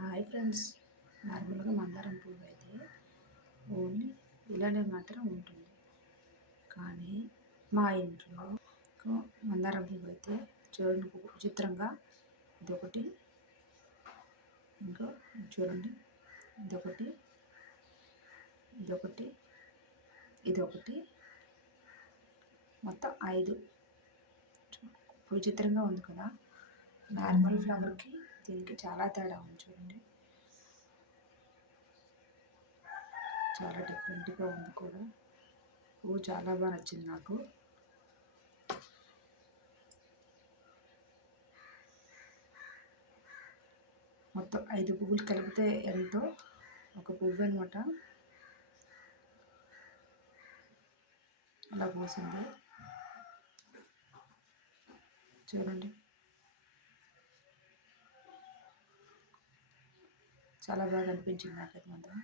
Hi friends, నార్మల్గా మందారం పువ్వు అయితే ఓన్లీ ఇలానే మాత్రం ఉంటుంది. కానీ మా ఇంట్లో మందారం పువ్వు అయితే చూడండి విచిత్రంగా ఇదొకటి, ఇంకా చూడండి ఇదొకటి, ఇదొకటి, ఇదొకటి, మొత్తం 5. విచిత్రంగా ఉంది కదా. నార్మల్ ఫ్లవర్కి దీనికి చాలా తేడా ఉంది. చూడండి, చాలా డిఫరెంట్గా ఉంది కూడా. పువ్వు చాలా బాగా నచ్చింది నాకు. మొత్తం 5 పువ్వులు కలిపితే ఎంతో ఒక పువ్వు అనమాట. అలా పూసింది చూడండి, చాలా బాగా అనిపించింది నాకైతే మాత్రం.